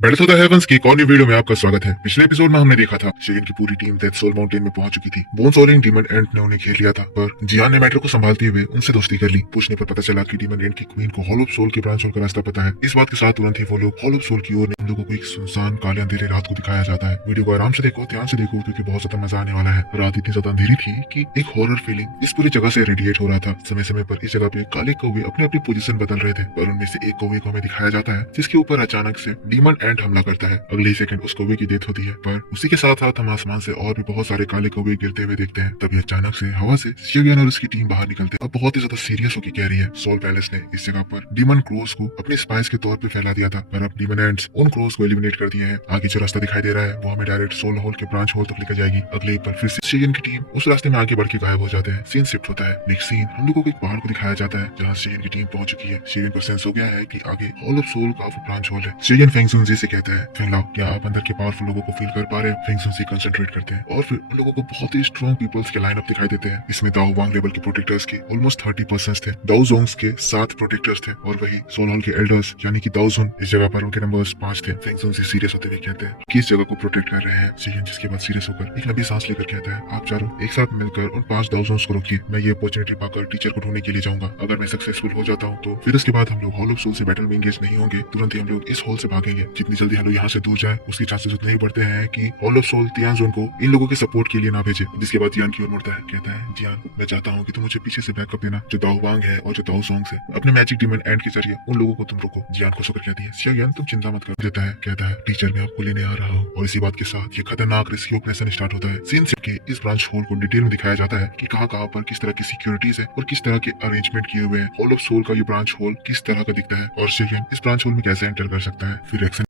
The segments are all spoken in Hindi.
बैटल ऑफ द हेवंस की एक और न्यू वीडियो में आपका स्वागत है। पिछले एपिसोड में हमने देखा था शेयन की पूरी टीम डेथ सोल माउंटेन में पहुंच चुकी थी। बोन सोलिंग डीमन एंट ने उन्हें घेर लिया था, पर जियान ने मैटर को संभालते हुए उनसे दोस्ती कर ली। पूछने पर पता चला कि डीमन एंट की क्वीन को हॉल ऑफ सोल के ब्रांच होल का रास्ता पता है। इस बात के साथ तुरंत ही वो लोग हॉल ऑफ सोल की ओर हम लोगों को एक सुनसान काले अंधेरे रात को दिखाया जाता है। वीडियो को आराम से देखो, ध्यान से देखो, क्योंकि बहुत ज्यादा मजा आने वाला है। रात इतनी ज्यादा अंधेरी थी कि एक हॉरर फीलिंग इस पूरी जगह से रेडिएट हो रहा था। समय समय पर इस जगह पे काले कौवे अपनी अपनी पोजीशन बदल रहे थे, पर उनमें से एक कौवे को हमें दिखाया जाता है जिसके ऊपर अचानक से डीमन एंट हमला करता है। अगले सेकंड उस कौवे की डेथ होती है, पर उसी के साथ साथ हम आसमान से और भी बहुत सारे काले कौवे गिरते हुए देखते हैं। तभी अचानक से हवा से शियन और उसकी टीम बाहर निकलते हैं और बहुत ही ज्यादा सीरियस होकर कह रही है सोल पैलेस ने इस जगह पर डीमन क्रोस को अपने स्पाइस के तौर पे फैला दिया था, पर अब डीमन एंट्स उन क्रोस को एलिमिनेट कर दिए हैं। आगे जो रास्ता दिखाई दे रहा है वो हमें डायरेक्ट सोल होल के ब्रांच होल तक लेकर जाएगी। अगले पर फिर से शियन की टीम उस रास्ते में आगे बढ़ के गायब हो जाते हैं। सीन शिफ्ट होता है। नेक्स्ट सीन हम लोगों को एक पहाड़ को दिखाया जाता है जहाँ शियन की टीम पहुंच चुकी है। शियन को सेंस हो गया है कि आगे हॉल ऑफ सोल का ब्रांच होल है। शियन फेंगसुनजी से कहता है, फेंगलाओ, क्या आप अंदर के पावरफुल लोगों को फील कर पा रहे हैं? फेंगसुनजी कंसंट्रेट करते हैं और फिर उन लोगों को बहुत ही स्ट्रॉन्ग पीपल्स के लाइनअप दिखाई देते हैं। इसमें दाओ वांग लेवल के प्रोटेक्टर्स के ऑलमोस्ट 30% थे। दाओ जोंग्स के 7 प्रोटेक्टर्स थे और वही सोल होल के एल्डर्स यानी कि दाओजुन, इस जगह पर उनके नंबर्स 5 थे। फेंगसुनजी सीरियस होते हुए कहते हैं कि इस जगह को प्रोटेक्ट कर रहे हैं। शियन जिसके बाद सीरियस होकर एक लंबी सांस लेकर कहता है, आप चारों एक साथ मिलकर उन 5 दाओजुन्स को रोकिए। मैं ये अपॉर्चुनिटी पाकर टीचर को ढूंढने के लिए जाऊंगा। अगर मैं सक्सेसफुल हो जाता हूँ तो फिर उसके बाद हम लोग हॉल ऑफ सोल से बैटल में एंगेज नहीं होंगे, तुरंत ही हम लोग इस हॉल से भागेंगे। जितनी जल्दी हम लोग यहाँ से दूर जाए उसके चांसेस उतने ही बढ़ते हैं कि हॉल ऑफ सोल तियानजोन को इन लोगों के सपोर्ट के लिए ना भेजे। जिसके बाद जियान की ओर मुड़ता है, कहता है, जियान, मैं चाहता हूँ कि तुम मुझे पीछे से बैकअप देना। जो दाओ वांग है और जो दाओ जोंग है, अपने मैजिक डीमन एंड के जरिए उन लोगों को तुम रोको। जियान खुश होकर कहती है, शियान तुम चिंता मत कर। देता है, कहता है, टीचर मैं आपको लेने आ रहा हूँ। और इसी बात के साथ ये खतरनाक रिस्की ऑपरेशन स्टार्ट होता है। सीन के इस ब्रांच होल को डिटेल में दिखाया जाता है कि कहाँ कहाँ पर किस तरह की सिक्योरिटीज है और किस तरह के अरेंजमेंट किए हुए हैं। हॉल ऑफ सोल का ये ब्रांच होल किस तरह का दिखता है और शियान इस ब्रांच होल में कैसे एंटर कर सकता है। फिर एक्शन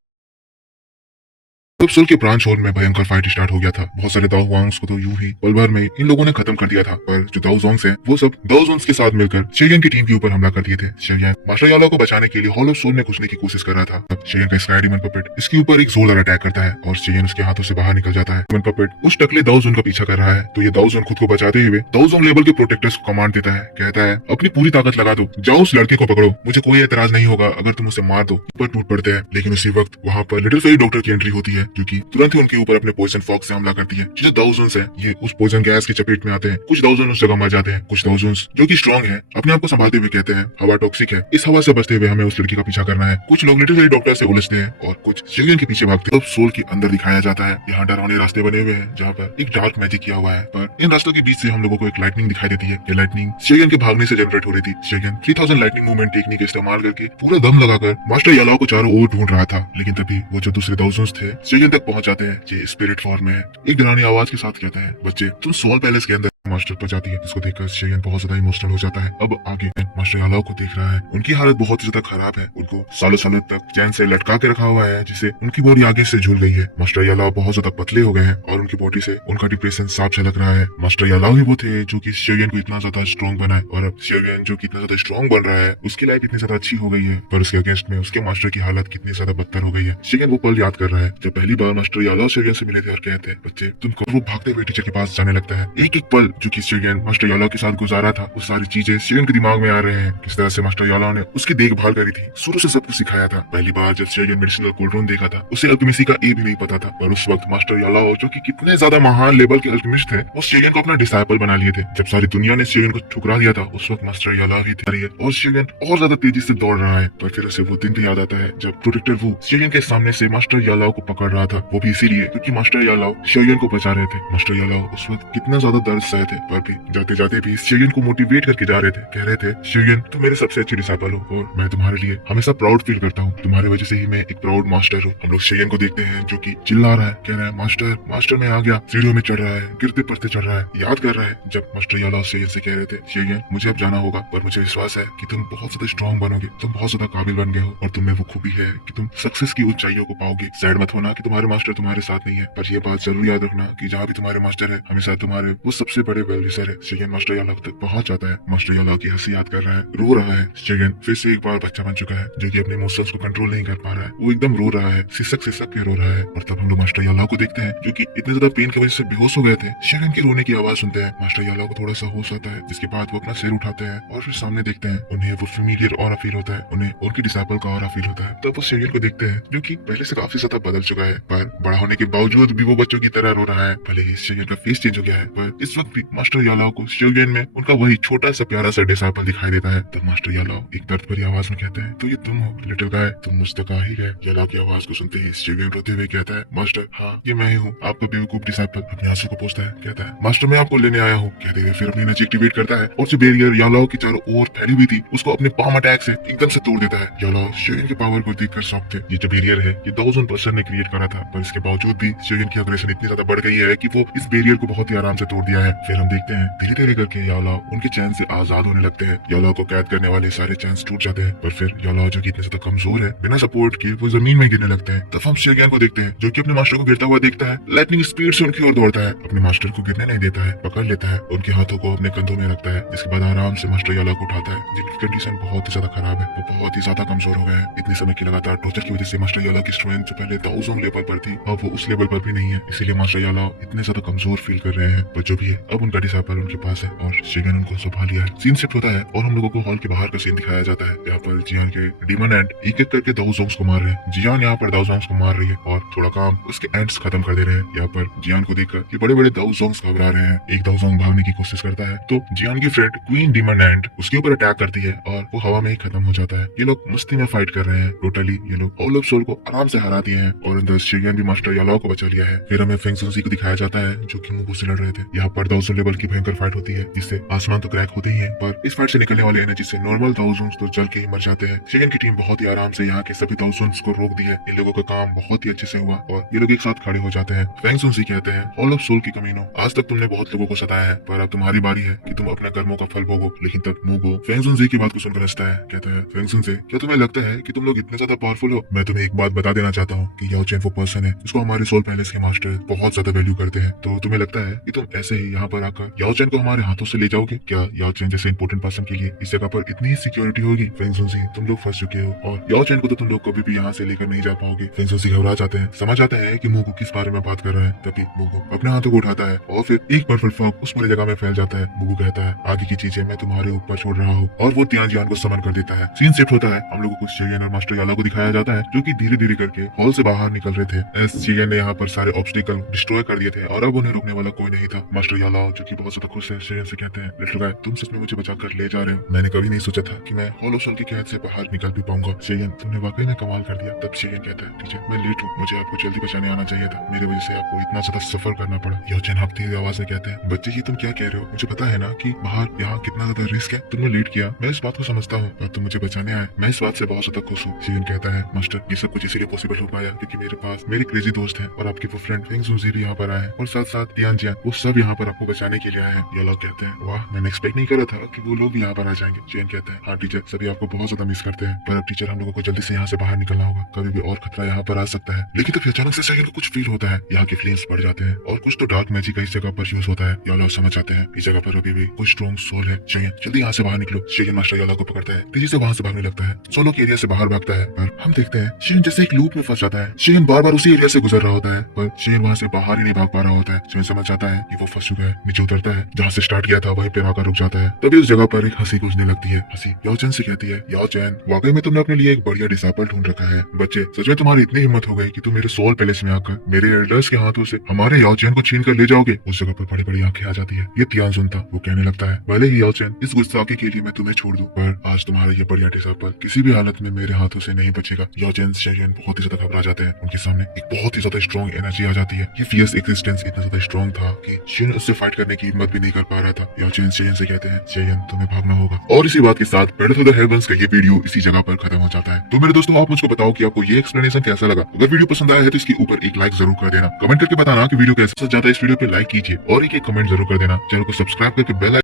तब सोल के ब्रांच होल में भयंकर फाइट स्टार्ट हो गया था। बहुत सारे दाओ वांग्स को तो यूं ही पल भर में इन लोगों ने खत्म कर दिया था, पर जो दाओ जोंग्स हैं वो सब दाओ जोंग्स के साथ मिलकर शेयन की टीम के ऊपर हमला कर दिए थे। शेयन मास्टर याला को बचाने के लिए हॉल ऑफ सोल में घुसने की कोशिश कर रहा था। तब शेयन का स्काई डीमन पपेट इसके ऊपर एक जोरदार अटैक करता है और शेयन उसके हाथों से बाहर निकल जाता है। डीमन पपेट उस टकले दाओ जोन का पीछा कर रहा है, तो ये दाओ जोन खुद को बचाते हुए दाओ जोंग लेवल के प्रोटेक्टर्स को कमांड देता है। कहता है, अपनी पूरी ताकत लगा दो, जाओ उस लड़के को पकड़ो, मुझे कोई एतराज नहीं होगा अगर तुम उसे मार दो। पर टूट पड़ते हैं, लेकिन उसी वक्त वहाँ पर लिटिल फेरी डॉक्टर की एंट्री होती है, क्योंकि तुरंत ही उनके ऊपर अपने पॉइजन फॉग से हमला करती है। जो दाउजन्स हैं ये उस पॉइजन गैस की चपेट में आते हैं। कुछ दाउजन उस जगह मर जाते हैं। कुछ दाउजन्स जो कि स्ट्रॉन्ग है अपने आप को संभालते हुए कहते हैं, हवा टॉक्सिक है, इस हवा से बचते हुए हमें उस लड़की का पीछा करना है। कुछ लोग लिटिल फेरी डॉक्टर से उलझते हैं और कुछ शियन के पीछे भागते हैं। अब सोल के अंदर दिखाया जाता है, यहाँ डरावने रास्ते बने हुए हैं जहाँ पर एक डार्क मैजिक किया हुआ है, पर इन रास्तों के बीच से हम लोगों को एक लाइटनिंग दिखाई देती है। ये लाइटनिंग शियन के भागने से जनरेट हो रही थी। शियन 3000 लाइटनिंग मूवमेंट टेक्निक का इस्तेमाल करके पूरा दम लगाकर मास्टर यालाओ को चारों ओर ढूंढ रहा था, लेकिन तभी वो जो दूसरे दाउजन्स थे शियन तक पहुंच जाते हैं। ये स्पिरिट फॉर्म में एक डरावनी आवाज के साथ कहते हैं, बच्चे तुम सोल पैलेस के अंदर। मास्टर पर जाती है, जिसको देखकर शेयन बहुत ज्यादा इमोशनल हो जाता है। अब आगे मास्टर यालाओ को देख रहा है, उनकी हालत बहुत ही ज्यादा खराब है। उनको सालों सालों तक चैन से लटका के रखा हुआ है, जिससे उनकी बॉडी आगे से झूल गई है। मास्टर यालाओ बहुत ज्यादा पतले हो गए हैं और उनकी बॉडी से उनका डिप्रेशन साफ झलक रहा है। मास्टर यालाओ ही वो थे जो कि शेयन को इतना ज्यादा स्ट्रॉन्ग बनाए, और अब शेयन जो कि इतना ज्यादा स्ट्रॉन्ग बन रहा है उसकी लाइफ इतनी ज्यादा अच्छी हो गई है, पर उसके अगेंस्ट में उसके मास्टर की हालत कितनी ज्यादा बदतर हो गई है। शेयन वो पल याद कर रहा है जब पहली बार मास्टर यालाओ शेयन से मिले थे और कहते हैं, बच्चे तुमको। वो भागते हुए टीचर के पास जाने लगता है। एक एक पल जो कि शेयन मास्टर यालाओ के साथ गुजारा था वो सारी चीजें शेयन के दिमाग में आ रहे हैं। किस तरह से मास्टर यालाओ ने उसकी देखभाल करी थी, शुरू से सब कुछ सिखाया था। पहली बार जब शेयन मेडिसिनल कोल्ड्रोन देखा था उसे अल्केमिसी का ए भी नहीं पता था, पर उस वक्त मास्टर यालाओ जो कि कितने ज्यादा महान लेवल के अल्केमिस्ट थे वो शेयन को अपना डिसाइपल बना लिए थे। जब सारी दुनिया ने शेयन को ठुकरा दिया था उस वक्त मास्टर यालाओ ही थे और शेयन और ज्यादा तेजी से दौड़ रहा है। पर फिर उसे वो दिन भी याद आता है जब प्रोटेक्टर वो शेयन के सामने से मास्टर यालाओ को पकड़ रहा था, वो भी इसीलिए क्योंकि मास्टर यालाओ शेयन को बचा रहे थे। मास्टर यालाओ उस वक्त कितना ज्यादा दर्द सहे थे, पर भी जाते जाते भी शेयन को मोटिवेट करके जा रहे थे। कह रहे थे, शेयन तुम मेरे सबसे अच्छी डिसाइपल हो और मैं तुम्हारे लिए हमेशा प्राउड फील करता हूँ। तुम्हारे वजह से ही मैं एक प्राउड मास्टर हूँ। हम लोग शेयन को देखते हैं जो कि चिल्ला रहा है, कह रहा है, मास्टर मास्टर मैं आ गया। सीढ़ियों में चढ़ रहा है, गिरते पड़ते चढ़ रहा है, याद कर रहा है जब मास्टर यालाओ शेयन से कह रहे थे, शेयन मुझे अब जाना होगा, पर मुझे विश्वास है कि तुम बहुत ज्यादा स्ट्रॉन्ग बनोगे, तुम बहुत ज्यादा काबिल बन गए हो और तुम्हें वो खूबी है कि तुम सक्सेस की ऊंचाइयों को पाओगे। सैड मत होना कि तुम्हारे मास्टर तुम्हारे साथ नहीं है, पर यह बात जरूर याद रखना कि जहाँ भी तुम्हारे मास्टर है हमेशा तुम्हारे वो सबसे बड़े वेल विशर है। शेयन मास्टर यालाओ तक पहुंच जाता है। मास्टर यालाओ की हंसी याद कर रहा है, रो रहा है। शेयन फिर से एक बार बच्चा बन चुका है जो कि अपने इमोशंस को कंट्रोल नहीं कर पा रहा है। वो एकदम रो रहा है, सिसक सिसक के रो रहा है। और तब हम लोग मास्टर यालाओ को देखते हैं जो कि इतने ज्यादा पेन की वजह से बेहोश हो गए थे। शेयन के रोने की आवाज सुनते हैं। मास्टर यालाओ को थोड़ा सा होश आता है, जिसके बाद वो अपना सिर उठाते हैं और फिर सामने देखते हैं। उन्हें वो फेमिलियर ऑरा फील होता है, उन्हें उनके डिसाइपल का ऑरा फील होता है। तब वो शेयन को देखते हैं जो कि पहले से काफी ज्यादा बदल चुका है, पर बड़ा होने के बावजूद भी वो बच्चों की तरह रो रहा है। भले ही शेयन का फेस चेंज हो गया है, पर इस वक्त भी मास्टर यालाओ को शेयन में उनका वही छोटा सा प्यारा सा डिसाइपल दिखाई देता है। तब मास्टर यालाओ एक दर्द भरी आवाज में कहते हैं, तो ये तुम हो लिटिल गाय, तुम मुझ तक आ ही गए। यालाओ की आवाज को सुनते ही शेयन रोते हुए कहता है, मास्टर हाँ ये मैं ही हूँ, आपका बेवकूफ डिसाइपल। अपने आंसू को पोंछता है, कहता है, मास्टर मैं आपको लेने आया हूँ। कहते हुए फिर अपनी एनर्जी एक्टिवेट करता है और जो बैरियर यालाओ की चारों ओर फैली हुई थी उसको अपने पाम अटैक से एकदम से तोड़ देता है। यालाओ शेयन की पावर को देखकर शॉक थे। ये जो बैरियर है ये 1000% ने क्रिएट करा था, पर इसके बावजूद भी शेयन की अग्रेशन इतनी ज्यादा बढ़ गई है कि वो इस बैरियर को बहुत ही आराम से तोड़ दिया है। फिर हम देखते हैं धीरे धीरे करके यालाओ उनके चैन से आजाद होने लगते हैं। यालाओ को कैद करने वाले सारे चैन्स टूट जाते हैं, पर फिर यालाओ जो कि इतने ज्यादा कमजोर है, बिना सपोर्ट के वो जमीन में गिरने लगते हैं। तब हम शेयन को देखते हैं जो कि अपने मास्टर को गिरता हुआ देखता है। लाइटनिंग स्पीड से उनकी ओर दौड़ता है, अपने मास्टर को गिरने नहीं देता है, पकड़ लेता है, उनके हाथों को अपने कंधों में रखता है, जिसके बाद आराम से मास्टर यालाओ को उठाता है, जिनकी कंडीशन बहुत ही ज्यादा खराब है। वो बहुत ही ज्यादा कमजोर हो गए हैं। इतने समय की लगातार टॉर्चर की वजह से मास्टर यालाओ की स्ट्रेंथ जो पहले 1000 लेवल पर थी अब वो उस लेवल पर भी नहीं है। इसीलिए मास्टर यालाओ इतने ज्यादा कमजोर फील कर रहे हैं। पर जो भी है अब उनका डिसाइपल उनके पास है और शेयन उनको संभाल लिया है। सीन शिफ्ट होता है और हम लोगों को हॉल के बाहर का सीन दिखाया जाता है, जहाँ पर जियान के डीमन एंड एक एक करके दाओ जोंग्स को मार रहे हैं। जियान यहाँ पर दाओ जोंग्स को मार रही है और थोड़ा काम उसके एंड्स खत्म कर दे रहे हैं। यहाँ पर जियान को देखकर ये बड़े बड़े दाओ जोंग्स घबरा रहे हैं। एक दाओ जोंग भागने की कोशिश करता है तो जियान की फ्रेंड क्वीन डीमन एंड उसके ऊपर अटैक करती है और वो हवा में ही खत्म हो जाता है। ये लोग मस्ती में फाइट कर रहे हैं। टोटली ये लोग ऑल ऑफ सोल को आराम से हरा दिए हैं और अंदर शेयन भी मास्टर यालाओ को बचा लिया है। फिर हमें फेंग सुनसी को दिखाया जाता है जो कि मुंह से लड़ रहे थे। यहाँ पर 1000 लेवल की भयंकर फाइट होती है, जिससे आसमान तो क्रैक होते ही है, पर इस फाइट से निकलने वाली एनर्जी से नॉर्मल दाओजुन्स तो जल के ही मर जाते हैं। शेयन की टीम बहुत ही आराम से यहाँ के सभी दाओजुन्स को रोक दी है। इन लोगों का काम बहुत ही अच्छे से हुआ और ये लोग एक साथ खड़े हो जाते हैं। फेंग सुनसी कहते हैं, ऑल ऑफ सोल की कमीनों, आज तक तुमने बहुत लोगों को सताया है, पर अब तुम्हारी बारी है कि तुम अपने कर्मों का फल भोगो। लेकिन तब मूगो फेंग सुनसी की बात को सुनकर हंसता है, कहता है, फेंग सुनसी क्या तुम्हें लगता है कि तुम लोग इतने ज्यादा पावरफुल हो? मैं तुम्हें एक बात बता देना चाहता हूँ कि याओ चैन वो पर्सन है जिसको हमारे सोल पैलेस के मास्टर बहुत ज्यादा वैल्यू करते हैं। तो तुम्हें लगता है कि तुम ऐसे ही यहाँ पर आकर याओ चैन को हमारे हाथों से ले जाओगे? क्या याओ चैन जैसे इंपोर्टेंट पर्सन के लिए इस जगह पर इतनी ही सिक्योरिटी होगी? फेंग सुनसी तुम लोग फंस चुके हो और याओ चैन को तो तुम लोग कभी भी यहाँ से लेकर नहीं जा पाओगे। फेंग सुनसी घबरा जाते हैं, समझ आता है कि मूगो किस बारे में बात कर रहे हैं। तभी मूगो अपने हाथों को उठाता है और फिर एक पर्पल फॉग उस पूरी जगह में फैल जाता है। मूगो कहता है, आगे की चीजें मैं तुम्हारे ऊपर छोड़ रहा हूँ और वो तियानजियान को समन कर देता है। सीन शिफ्ट होता है, हम लोगों को शेयन और मास्टर यालाओ को दिखाया जाता है जो कि धीरे धीरे करके हॉल से बाहर निकल रहे थे। शेयन ने यहाँ पर सारे ऑब्स्टिकल डिस्ट्रॉय कर दिए थे और अब उन्हें रोकने वाला कोई नहीं था। मास्टर यालाओ जो कि बहुत ज्यादा खुश है शेयन से कहते हैं, लिटिल गाय तुम सच में मुझे बचाकर ले जा रहे हो। मैंने कभी नहीं सोचा था कि मैं हॉल ऑफ सोल की कैद से बाहर निकल भी पाऊंगा। शेयन तुमने वाकई में कमाल कर दिया। तब शेयन कहता है, टीचर मैं लेट हूँ, मुझे आपको जल्दी बचाने आना चाहिए था, मेरी वजह से आपको इतना ज्यादा सफर करना पड़ा। याओ चैन हाँफती हुई आवाज में कहते हैं, बच्चे जी तुम क्या कह रहे हो? मुझे पता है ना कि बाहर यहाँ कितना ज्यादा रिस्क है, तुमने लेट किया, मैं इस बात को समझता हूँ, पर तुम मुझे बचाने आए, मैं इस बात से बहुत ज्यादा खुश हूँ। शेयन कहता है, मास्टर ये सब कुछ इसीलिए पॉसिबल हो पाया क्योंकि मेरे पास मेरे क्रेजी दोस्त हैं और आपके वो फ्रेंड फेंग सुनसी भी यहाँ पर आए और साथ साथ तियानजियान, वो सब यहाँ पर आपको बचाने के लिए आए हैं। यालाओ कहते हैं, वाह मैंने एक्सपेक्ट नहीं करा था कि वो लोग भी यहाँ पर आ जाएंगे। शेयन कहते हैं, हाँ टीचर सभी आपको बहुत ज्यादा मिस करते हैं, पर अब टीचर हम लोगों को जल्दी से यहाँ से बाहर निकलना होगा, कभी भी और खतरा यहाँ पर आ सकता है। लेकिन तब अचानक से शेयन को कुछ फील होता है, यहाँ के फ्लेम्स बढ़ जाते हैं और कुछ तो डार्क मैजिक इस जगह पर यूज होता है। यालाओ समझ आते हैं इस जगह पर अभी भी कुछ स्ट्रॉन्ग सोल है। शेयन जल्दी यहाँ से बाहर निकलो। शेयन मास्टर यालाओ को पकड़ता है, तेजी से वहाँ से भागने लगता है, सोलो के एरिया से बाहर भागता है, पर हम देखते हैं शेयन जैसे एक लूप में फंस जाता है। शेयन बार बार उसी एरिया से गुजर रहा होता है, पर शेयन वहाँ से बाहर ही नहीं भाग पा रहा होता है। शेयन समझ जाता है कि वो फंस चुका है, नीचे उतरता है, जहाँ से स्टार्ट किया था वहीं पे आकर रुक जाता है। तभी उस जगह पर एक हंसी गूंजने लगती है। हंसी याओ चैन से कहती है, याओ चैन वाकई में तुमने अपने लिए एक बढ़िया डिसाइपल ढूंढ रखा है। बच्चे सच में तुम्हारी इतनी हिम्मत हो गई कि तुम मेरे सोल पैलेस में आकर मेरे एल्डर्स के हाथों से हमारे याओ चैन को छीन कर ले जाओगे। उस जगह पर बड़ी बड़ी आंखें आ जाती है। ये तियान सुनता वो कहने लगता है, भले ही याओ चैन इस गुस्ताखी के लिए मैं तुम्हें छोड़ दूं, पर आज तुम्हारा ये बढ़िया डिसाइपल किसी भी हालत में मेरे हाथों से नहीं बचेगा। याओ चैन शेयन बहुत ही ज्यादा घबरा जाते हैं, उनके सामने एक बहुत ही ज्यादा स्ट्रॉन्ग एनर्जी आ जाती है। ये फियर्स एक्सिस्टेंस इतना ज्यादा स्ट्रॉन्ग था कि शेयन उससे फाइट करने की हिम्मत भी नहीं कर पा रहा था। याओ चैन शेयन से कहते हैं, शेयन तुम्हें भागना होगा। और इसी बात के साथ बैटल फॉर द हेवंस का ये वीडियो इसी जगह पर खत्म हो जाता है। तो मेरे दोस्तों आप मुझको बताओ कि आपको ये एक्सप्लेनेशन कैसा लगा। अगर वीडियो पसंद आया है तो इसके ऊपर एक लाइक जरूर कर देना, कमेंट करके बताना कि वीडियो कैसा, ज्यादा इस वीडियो पे लाइक कीजिए और एक कमेंट जरूर कर देना। चैनल को सब्सक्राइब करके बेल